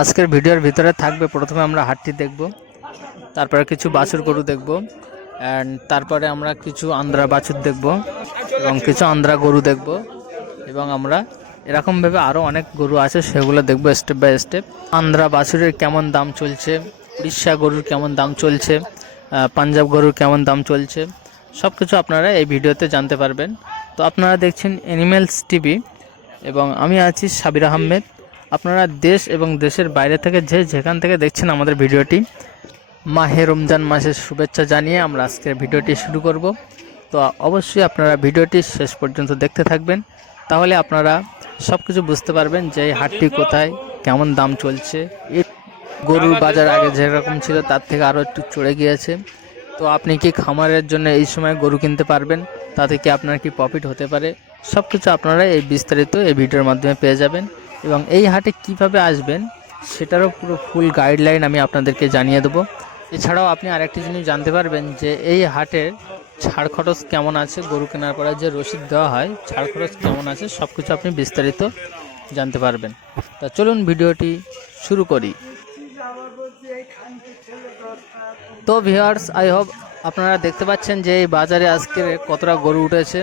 আজকের ভিডিওর ভিতরে থাকবে, প্রথমে আমরা হাটটি দেখব, তারপরে কিছু বাছুর গরু দেখব অ্যান্ড তারপরে আমরা কিছু আন্দ্রা বাছুর দেখব এবং কিছু আন্দ্রা গরু দেখব এবং আমরা এরকমভাবে আরও অনেক গরু আছে, সেগুলো দেখব স্টেপ বাই স্টেপ আন্দ্রা বাছুরের কেমন দাম চলছে, উড়িষ্যা গরুর কেমন দাম চলছে পাঞ্জাব গরুর কেমন দাম চলছে সব কিছু আপনারা এই ভিডিওতে জানতে পারবেন। তো আপনারা দেখছেন অ্যানিমেলস টিভি এবং আমি আছি সাবির আহমেদ। আপনারা দেশ এবং দেশের বাইরে থেকে যে যেখান থেকে দেখছেন আমাদের ভিডিওটি, মাহে রমজান মাসের শুভেচ্ছা জানিয়ে আমরা আজকের ভিডিওটি শুরু করব। তো অবশ্যই আপনারা ভিডিওটি শেষ পর্যন্ত দেখতে থাকবেন। তাহলে আপনারা সব কিছু বুঝতে পারবেন যে এই হাটটি কোথায়, কেমন দাম চলছে গরুর বাজার আগে যেরকম ছিল তার থেকে আরও একটু চড়ে গিয়েছে। তো আপনি কি খামারের জন্য এই সময় গরু কিনতে পারবেন? তাতে কি আপনার কি প্রফিট হতে পারে? সব কিছু আপনারা এই বিস্তারিত এই ভিডিওর মাধ্যমে পেয়ে যাবেন। এবং এই হাটে কীভাবে আসবেন সেটারও পুরো ফুল গাইডলাইন আমি আপনাদেরকে জানিয়ে দেবো। এছাড়াও আপনি আরেকটি জিনিস জানতে পারবেন যে এই হাটের ছাড় খরচ কেমন আছে, গরু কেনার পরে যে রসিদ দেওয়া হয়, ছাড় খরচ কেমন আছে সব কিছু আপনি বিস্তারিত জানতে পারবেন। তা চলুন ভিডিওটি শুরু করি। তো ভিউয়ার্স আই হোপ আপনারা দেখতে পাচ্ছেন যে এই বাজারে আজকে কতটা গরু উঠেছে।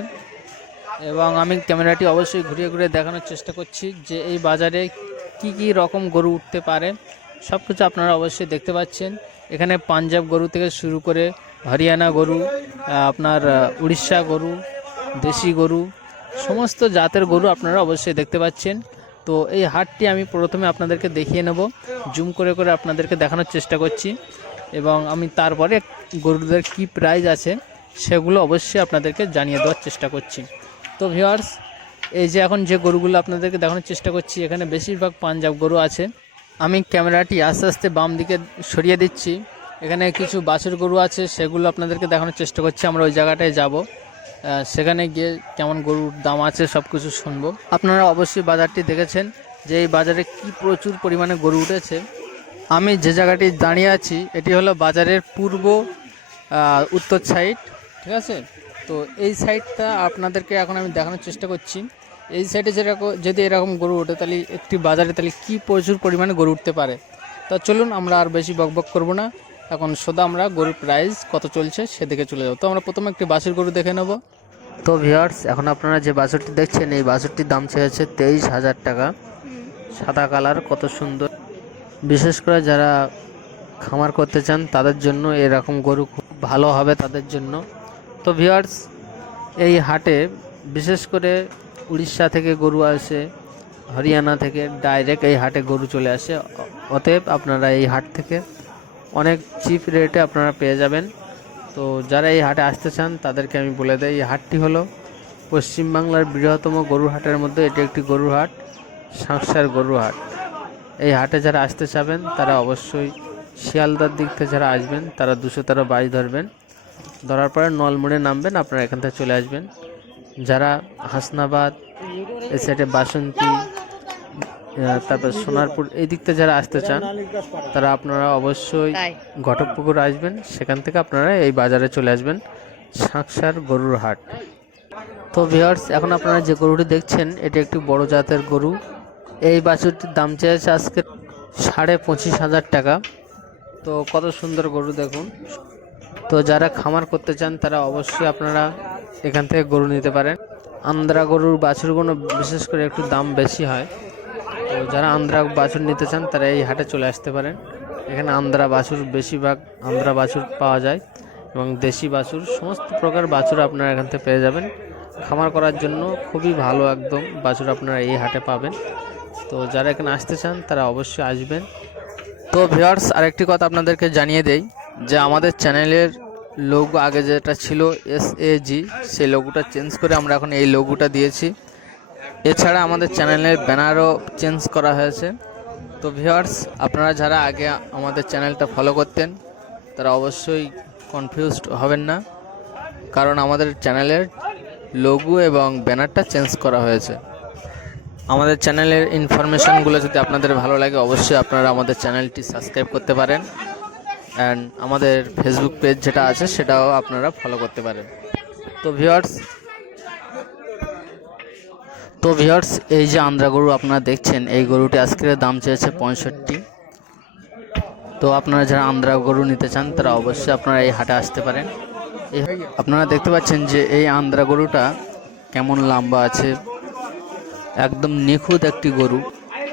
এবং আমি ক্যামেরাটি অবশ্যই ঘুরিয়ে ঘুরিয়ে দেখানোর চেষ্টা করছি যে এই বাজারে কি কি রকম গরু উঠতে পারে। সব কিছু আপনারা অবশ্যই দেখতে পাচ্ছেন। এখানে পাঞ্জাব গরু থেকে শুরু করে হরিয়ানা গরু আপনার উড়িষ্যা গরু, দেশি গরু, সমস্ত জাতের গরু আপনারা অবশ্যই দেখতে পাচ্ছেন। তো এই হাটটি আমি প্রথমে আপনাদেরকে দেখিয়ে নেব। জুম করে করে আপনাদেরকে দেখানোর চেষ্টা করছি। এবং আমি তারপরে গরুদের কি প্রাইস আছে সেগুলো অবশ্যই আপনাদেরকে জানিয়ে দেওয়ার চেষ্টা করছি। তো ভিওয়ার্স এই যে এখন যে গরুগুলো আপনাদেরকে দেখানোর চেষ্টা করছি, এখানে বেশিরভাগ পাঞ্জাব গরু আছে। আমি ক্যামেরাটি আস্তে আস্তে বাম দিকে সরিয়ে দিচ্ছি। এখানে কিছু বাছুর গরু আছে, সেগুলো আপনাদেরকে দেখানোর চেষ্টা করছি। আমরা ওই জায়গাটায় যাব। সেখানে গিয়ে কেমন গরুর দাম আছে সব কিছু শুনব। আপনারা অবশ্যই বাজারটি দেখেছেন যে এই বাজারে কি প্রচুর পরিমাণে গরু উঠেছে। আমি যে জায়গাটি দাঁড়িয়ে আছি, এটি হলো বাজারের পূর্ব উত্তর সাইড ঠিক আছে? তো এই সাইডটা আপনাদেরকে এখন আমি দেখানোর চেষ্টা করছি। এই সাইডে যেরকম, যদি এরকম গরু ওঠে, তাহলে একটি বাজারে তাহলে কি প্রচুর পরিমাণে গরু উঠতে পারে? তা চলুন আমরা আর বেশি বকবক করব না। এখন সোদা আমরা গরুর প্রাইস কত চলছে সেদিকে চলে যাব। তো আমরা প্রথমে একটি বাছুর গরু দেখে নেব। তো ভিউয়ার্স এখন আপনারা যে বাছুরটি দেখছেন, এই বাছুরটির দাম চেয়েছে তেইশ হাজার টাকা। সাদা কালার, কত সুন্দর। বিশেষ করে যারা খামার করতে চান, তাদের জন্য এরকম গরু খুব ভালো হবে তাদের জন্য। তো ভিউয়ার্স এই হাটে বিশেষ করে উড়িষ্যা থেকে গরু আসে, হরিয়ানা থেকে ডাইরেক্ট এই হাটে গরু চলে আসে। অতএব আপনারা এই হাট থেকে অনেক চিপ রেটে আপনারা পেয়ে যাবেন। তো যারা এই হাটে আসতে চান, তাদেরকে আমি বলে দেই, এই হাটটি হলো পশ্চিমবাংলার বৃহত্তম গরুর হাটের মধ্যে এটি একটি গরুর হাট, সাংসার গরুর হাট। এই হাটে যারা আসতে চাবেন, তারা অবশ্যই শিয়ালদার দিক থেকে যারা আসবেন, তারা দুশো তেরো বাইশ ধরবেন। ধরার পরে নলমুড়ে নামবেন আপনারা এখান থেকে চলে আসবেন। যারা হাসনাবাদ এই সাইডে বাসন্তী তারপর সোনারপুর এই দিক থেকে যারা আসতে চান তারা আপনারা অবশ্যই ঘটকপুকুর আসবেন। সেখান থেকে আপনারা এই বাজারে চলে আসবেন সাঁকসার গরুর হাট। তো ভিউয়ার্স এখন আপনারা যে গরুটি দেখছেন এটি একটি বড় জাতের গরু। এই বাছুরটির দাম চেয়েছে আজকে সাড়ে পঁচিশ হাজার টাকা। তো কত সুন্দর গরু দেখুন। তো যারা খামার করতে চান, তারা অবশ্যই আপনারা এখান থেকে গরু নিতে পারেন। আন্দ্রা গরুর বাছুরগুলো বিশেষ করে একটু দাম বেশি হয়। তো যারা আন্দ্রা বাছুর নিতে চান, তারা এই হাটে চলে আসতে পারেন। এখানে আন্দ্রা বাছুর, বেশিরভাগ আন্দ্রা বাছুর পাওয়া যায় এবং দেশি বাছুর, সমস্ত প্রকার বাছুর আপনারা এখান থেকে পেয়ে যাবেন। খামার করার জন্য খুবই ভালো একদম বাছুর আপনারা এই হাটে পাবেন। তো যারা এখানে আসতে চান, তারা অবশ্যই আসবেন। তো ভিউয়ার্স, আরেকটি কথা আপনাদেরকে জানিয়ে দেই যে আমাদের চ্যানেলের লোগো আগে যেটা ছিল এস এ জি সেই লোগোটা চেঞ্জ করে আমরা এখন এই লোগোটা দিয়েছি। এছাড়া আমাদের চ্যানেলের ব্যানারও চেঞ্জ করা হয়েছে। তো ভিউয়ার্স আপনারা যারা আগে আমাদের চ্যানেলটা ফলো করতেন, তারা অবশ্যই কনফিউজড হবেন না। কারণ আমাদের চ্যানেলের লোগো এবং ব্যানারটা চেঞ্জ করা হয়েছে। আমাদের চ্যানেলের ইনফরমেশনগুলো যদি আপনাদের ভালো লাগে, অবশ্যই আপনারা আমাদের চ্যানেলটি সাবস্ক্রাইব করতে পারেন। অ্যান্ড আমাদের ফেসবুক পেজ যেটা আছে, সেটাও আপনারা ফলো করতে পারেন। তো ভিউয়ার্স তো ভিউয়ার্স এই যে আন্দ্রা গরু আপনারা দেখছেন, এই গরুটি আজকের দাম চেয়েছে পঁয়ষট্টি। তো আপনারা যারা আন্দ্রা গরু নিতে চান, তারা অবশ্যই আপনারা এই হাটে আসতে পারেন। আপনারা দেখতে পাচ্ছেন যে এই আন্দ্রা গরুটা কেমন লম্বা আছে। একদম নিখুঁত একটি গরু।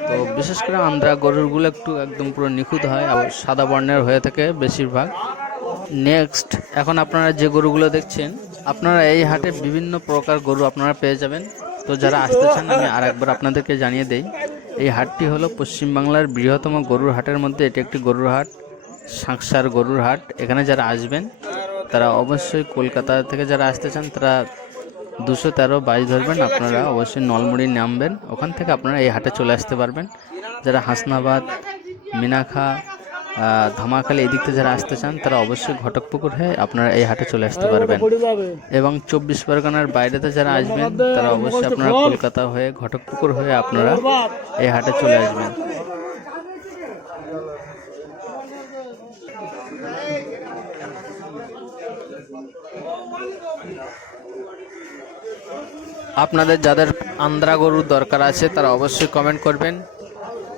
তো বিশেষ করে আন্দ্রা গরুরগুলো একটু একদম পুরো নিখুঁত হয় আর সাদা বর্ণের হয়ে থাকে বেশিরভাগ। নেক্সট এখন আপনারা যে গরুগুলো দেখছেন, আপনারা এই হাটে বিভিন্ন প্রকার গরু আপনারা পেয়ে যাবেন। তো যারা আসতে চান, আমি আর একবার আপনাদেরকে জানিয়ে দেই, এই হাটটি হলো পশ্চিমবাংলার বৃহত্তম গরুর হাটের মধ্যে এটি একটি গরুর হাট সাঁকসার গরুর হাট। এখানে যারা আসবেন, তারা অবশ্যই কলকাতা থেকে যারা আসতে চান, তারা দুশো তেরো বাইশ ধরবেন আপনারা অবশ্যই নলমুড়ি নামবেন। ওখান থেকে আপনারা এই হাটে চলে আসতে পারবেন। যারা হাসনাবাদ মিনাখা ধামাখালি এই দিক থেকে যারা আসতে চান তারা অবশ্যই ঘটকপুকুর হয়ে আপনারা এই হাটে চলে আসতে পারবেন। এবং চব্বিশ পরগনার বাইরেতে যারা আসবেন তারা অবশ্যই আপনারা কলকাতা হয়ে ঘটকপুকুর হয়ে আপনারা এই হাটে চলে আসবেন। আপনাদের যাদের আন্দ্রা গরুর দরকার আছে তারা অবশ্যই কমেন্ট করবেন।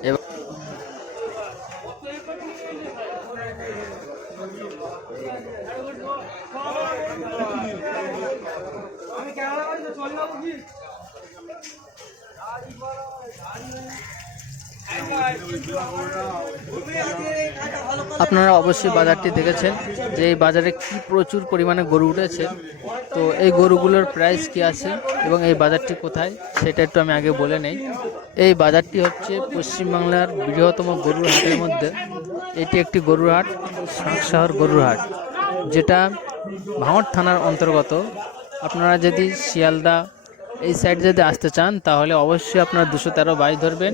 এবং আপনারা অবশ্যই বাজারটি দেখেছেন যে এই বাজারে কি প্রচুর পরিমাণে গরু উঠেছে। তো এই গরুগুলোর প্রাইস কি আছে এবং এই বাজারটি কোথায়, সেটা একটু আমি আগে বলে নেই। এই বাজারটি হচ্ছে পশ্চিমবাংলার বৃহত্তম গরুর হাটের মধ্যে এটি একটি গরুর হাট শহর গরুর হাট, যেটা ভাঙড় থানার অন্তর্গত। আপনারা যদি শিয়ালদা এই সাইড যদি আসতে চান, তাহলে অবশ্যই আপনারা দুশো তেরো বাইশ ধরবেন।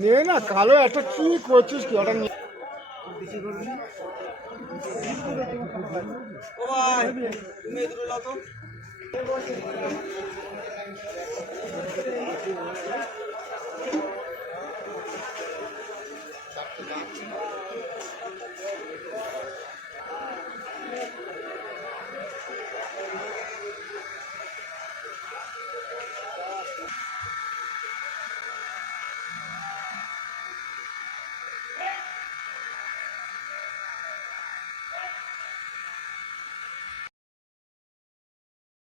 নে না কালো একটা কি করছিস কি ওটা নিয়ে